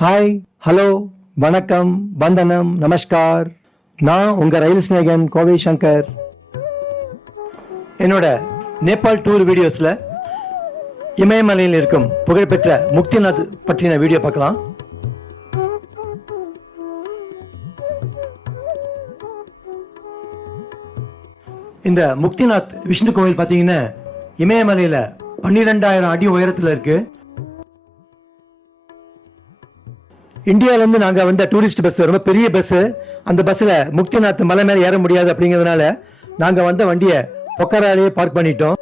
Hi, hello, வணக்கம், வந்தனம், நமஸ்கார். நான் உங்கள் ரயில் ஸ்நேகன் கோவை சங்கர். என்னோட நேபாள் டூர் வீடியோஸில் இமயமலையில் இருக்கும் புகழ்பெற்ற முக்திநாத் பற்றின வீடியோ பார்க்கலாம். இந்த முக்திநாத் விஷ்ணு கோவில் பார்த்தீங்கன்னா இமயமலையில் 12,000 அடி உயரத்தில் இருக்கு. இந்தியாவிலேருந்து நாங்கள் வந்த டூரிஸ்ட் பஸ் ரொம்ப பெரிய பஸ்ஸு. அந்த பஸ்ஸில் முக்திநாத் மலை மேலே ஏற முடியாது அப்படிங்கிறதுனால நாங்கள் வந்த வண்டியை பொக்காராலேயே பார்க் பண்ணிட்டோம்.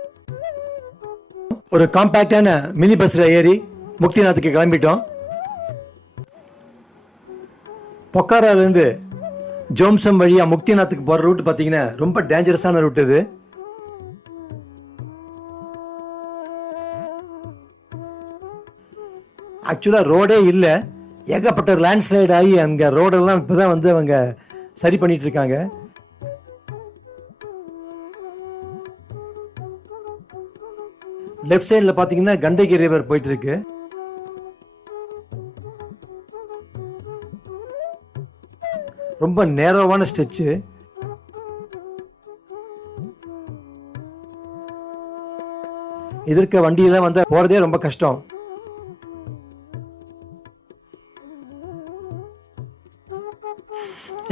ஒரு காம்பேக்டான மினி பஸ்ஸில் ஏறி முக்திநாத்துக்கு கிளம்பிட்டோம். பொக்காராலேருந்து ஜோம்சம் வழியாக முக்திநாத்துக்கு போகிற ரூட் பார்த்தீங்கன்னா ரொம்ப டேஞ்சரஸான ரூட் இது. ஆக்சுவலாக ரோடே இல்லை, ஏகப்பட்ட லேண்ட்ஸ்லைட் ஆகி அங்கே ரோடெல்லாம் இப்போ தான் வந்து அவங்க சரி பண்ணிட்டு இருக்காங்க. லெஃப்ட் சைடில் பார்த்தீங்கன்னா கண்டகி ரிவர் போயிட்டு இருக்கு. ரொம்ப நேரோவான ஸ்ட்ரெச்சு. எதிர்க்க வண்டியெல்லாம் வந்து போகிறதே ரொம்ப கஷ்டம்.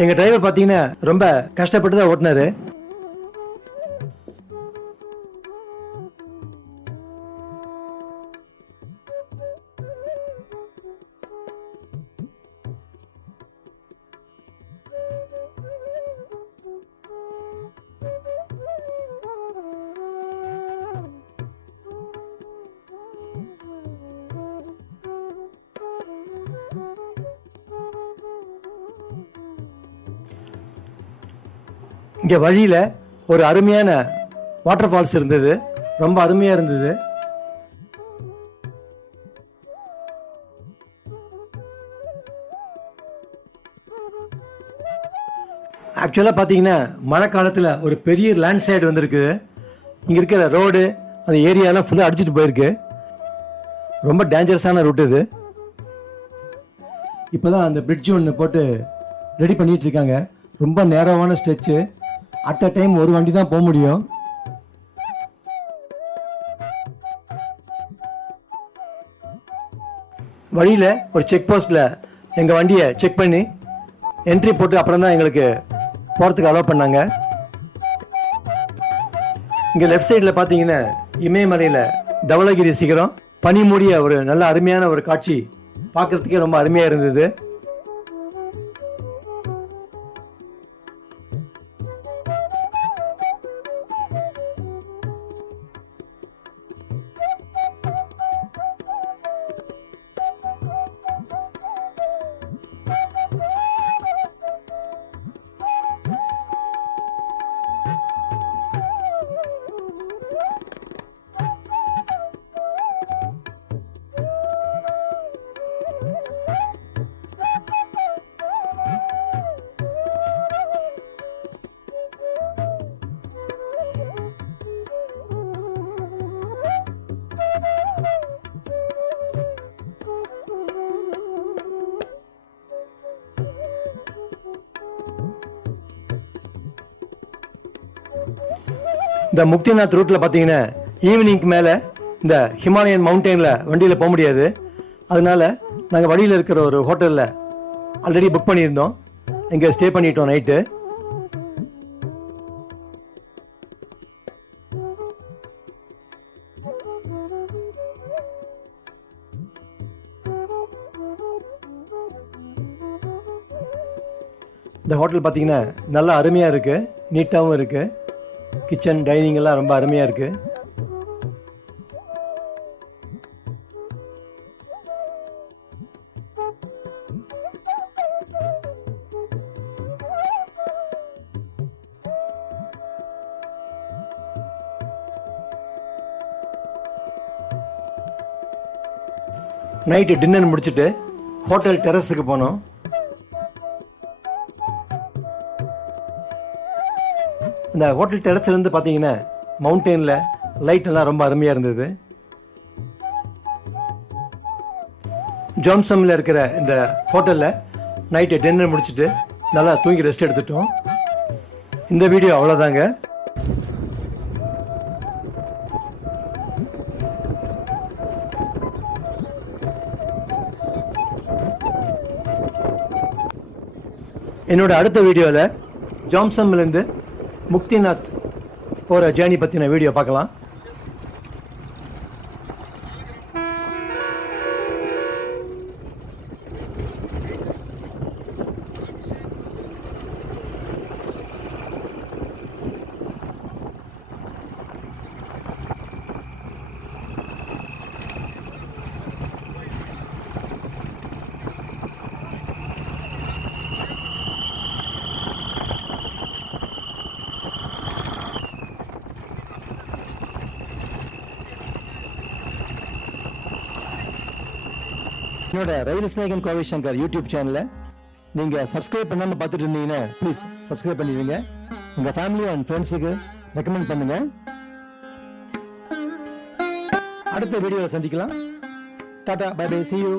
எங்கள் டிரைவர் பார்த்தீங்கன்னா ரொம்ப கஷ்டப்பட்டு தான் ஓட்டினாரு. இங்கே வழியில் ஒரு அருமையான வாட்டர் ஃபால்ஸ் இருந்தது, ரொம்ப அருமையாக இருந்தது. ஆக்சுவலாக பார்த்தீங்கன்னா மழை காலத்தில் ஒரு பெரிய லேண்ட்ஸ்லைடு வந்திருக்குது. இங்கே இருக்கிற ரோடு அந்த ஏரியாலாம் ஃபுல்லாக அடிச்சிட்டு போயிருக்கு. ரொம்ப டேஞ்சரஸான ரூட் இது. இப்போ தான் அந்த பிரிட்ஜ் ஒன்று போட்டு ரெடி பண்ணிகிட்டு இருக்காங்க. ரொம்ப நேரமான ஸ்ட்ரெச்சு. அட் அ டைம் ஒரு வண்டி தான் போக முடியும். வழியில் ஒரு செக் போஸ்ட்டில் எங்கள் வண்டியை செக் பண்ணி என்ட்ரி போட்டு அப்புறம் தான் எங்களுக்கு போகிறதுக்கு அலோவ் பண்ணாங்க. இங்கே லெஃப்ட் சைடில் பார்த்தீங்கன்னா இமயமலையில் தவளகிரி சிகரம் பனி மூடிய ஒரு நல்ல அருமையான ஒரு காட்சி பார்க்குறதுக்கே ரொம்ப அருமையாக இருந்தது. இந்த முக்திநாத் ரூட்டில் பார்த்தீங்கன்னா ஈவினிங்க்கு மேலே இந்த ஹிமாலயன் மவுண்டெயினில் வண்டியில் போக முடியாது. அதனால நாங்கள் வழியில் இருக்கிற ஒரு ஹோட்டலில் ஆல்ரெடி புக் பண்ணியிருந்தோம். இங்கே ஸ்டே பண்ணிட்டோம் நைட்டு. இந்த ஹோட்டல் பார்த்தீங்கன்னா நல்லா அருமையாக இருக்குது, நீட்டாகவும் இருக்குது. கிச்சன் டைனிங் எல்லாம் ரொம்ப அருமையாக இருக்குது. நைட்டு டின்னர் முடிச்சுட்டு ஹோட்டல் டெரஸுக்கு போனோம். இந்த ஹோட்டல் டெரஸ்லேருந்து பார்த்தீங்கன்னா மவுண்டெயினில் லைட் எல்லாம் ரொம்ப அருமையாக இருந்தது. ஜான்சனில் இருக்கிற இந்த ஹோட்டலில் நைட்டு டின்னர் முடிச்சுட்டு நல்லா தூங்கி ரெஸ்ட் எடுத்துட்டோம். இந்த வீடியோ அவ்வளோதாங்க. என்னோட அடுத்த வீடியோவில் ஜான்சன்லேருந்து முக்திநாத் போகிற ஜேர்னி பற்றின வீடியோ பார்க்கலாம். என்னோட ரயில் ஸ்நேகன் கோவை சங்கர் யூடியூப் சேனலை நீங்கள் சப்ஸ்கிரைப் பண்ணாமல் பார்த்துட்டு இருந்தீங்கன்னா ப்ளீஸ் சப்ஸ்கிரைப் பண்ணிடுங்க. உங்கள் ஃபேமிலி அண்ட் ஃப்ரெண்ட்ஸுக்கு ரெக்கமெண்ட் பண்ணுங்க. அடுத்த வீடியோவில் சந்திக்கலாம். டாடா, பை பை, see you.